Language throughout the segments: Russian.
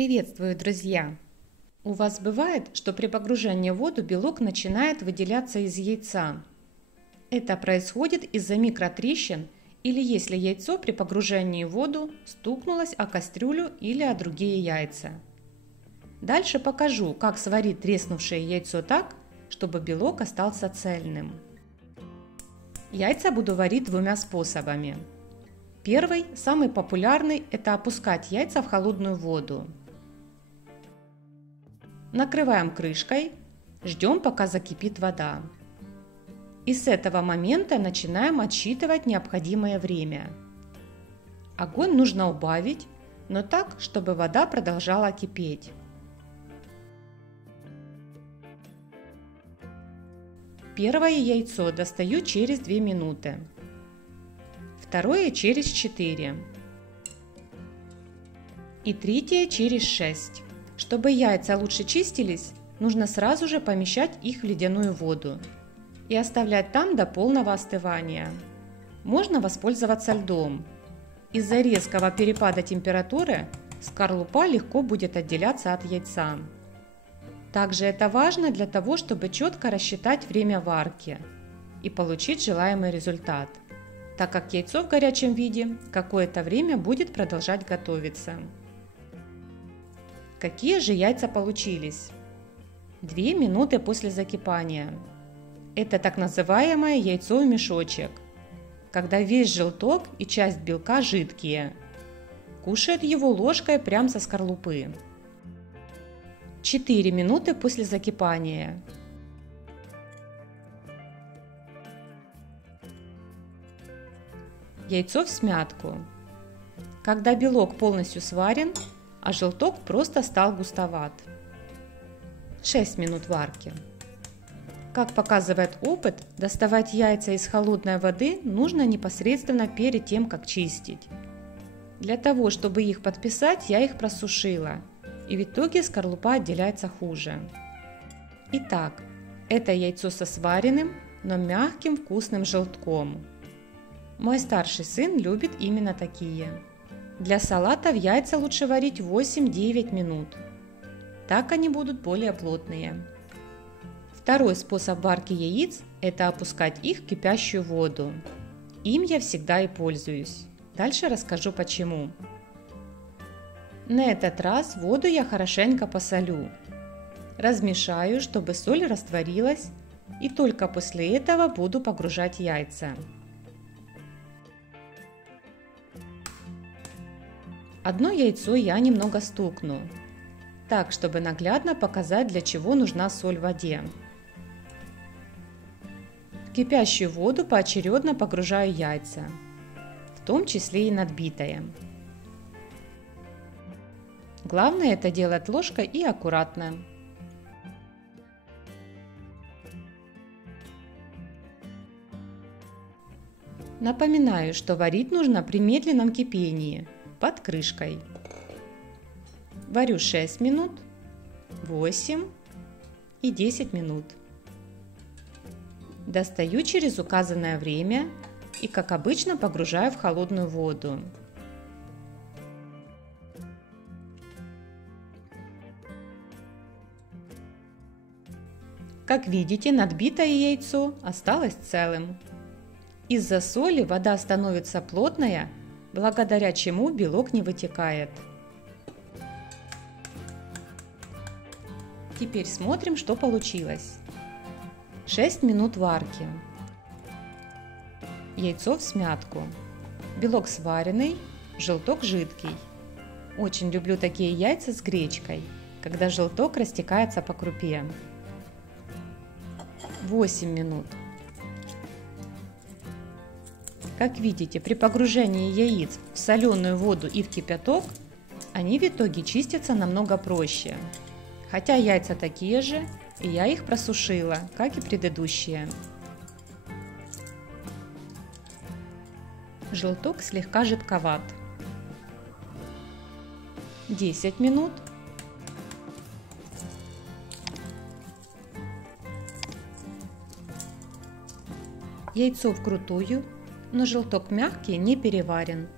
Приветствую, друзья! У вас бывает, что при погружении в воду белок начинает выделяться из яйца. Это происходит из-за микротрещин или если яйцо при погружении в воду стукнулось о кастрюлю или о другие яйца. Дальше покажу, как сварить треснувшее яйцо так, чтобы белок остался цельным. Яйца буду варить двумя способами. Первый, самый популярный, это опускать яйца в холодную воду. Накрываем крышкой, ждем, пока закипит вода. И с этого момента начинаем отсчитывать необходимое время. Огонь нужно убавить, но так, чтобы вода продолжала кипеть. Первое яйцо достаю через 2 минуты. Второе через 4. И третье через 6. Чтобы яйца лучше чистились, нужно сразу же помещать их в ледяную воду и оставлять там до полного остывания. Можно воспользоваться льдом. Из-за резкого перепада температуры скорлупа легко будет отделяться от яйца. Также это важно для того, чтобы четко рассчитать время варки и получить желаемый результат, так как яйцо в горячем виде какое-то время будет продолжать готовиться. Какие же яйца получились? 2 минуты после закипания. Это так называемое яйцо в мешочек, когда весь желток и часть белка жидкие. Кушают его ложкой прямо со скорлупы. 4 минуты после закипания. Яйцо в смятку. Когда белок полностью сварен, а желток просто стал густоват. 6 минут варки. Как показывает опыт, доставать яйца из холодной воды нужно непосредственно перед тем, как чистить. Для того, чтобы их подписать, я их просушила, и в итоге скорлупа отделяется хуже. Итак, это яйцо со сваренным, но мягким вкусным желтком. Мой старший сын любит именно такие. Для салатов яйца лучше варить 8-9 минут. Так они будут более плотные. Второй способ варки яиц – это опускать их в кипящую воду. Им я всегда и пользуюсь. Дальше расскажу почему. На этот раз воду я хорошенько посолю. Размешаю, чтобы соль растворилась, и только после этого буду погружать яйца. Одно яйцо я немного стукну, так, чтобы наглядно показать, для чего нужна соль в воде. В кипящую воду поочередно погружаю яйца, в том числе и надбитое. Главное это делать ложкой и аккуратно. Напоминаю, что варить нужно при медленном кипении, под крышкой. Варю 6 минут, 8 и 10 минут. Достаю через указанное время и, как обычно, погружаю в холодную воду. Как видите, надбитое яйцо осталось целым. Из-за соли вода становится плотная, благодаря чему белок не вытекает. Теперь смотрим, что получилось. 6 минут варки. Яйцо в смятку. Белок сваренный, желток жидкий. Очень люблю такие яйца с гречкой, когда желток растекается по крупе. 8 минут. Как видите, при погружении яиц в соленую воду и в кипяток, они в итоге чистятся намного проще. Хотя яйца такие же, и я их просушила, как и предыдущие. Желток слегка жидковат. 10 минут. Яйцо вкрутую, но желток мягкий, не переварен.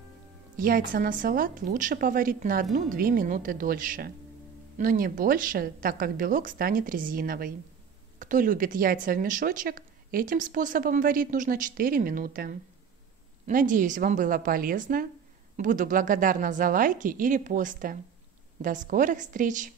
Яйца на салат лучше поварить на 1-2 минуты дольше, но не больше, так как белок станет резиновый. Кто любит яйца в мешочек, этим способом варить нужно 4 минуты. Надеюсь, вам было полезно. Буду благодарна за лайки и репосты. До скорых встреч!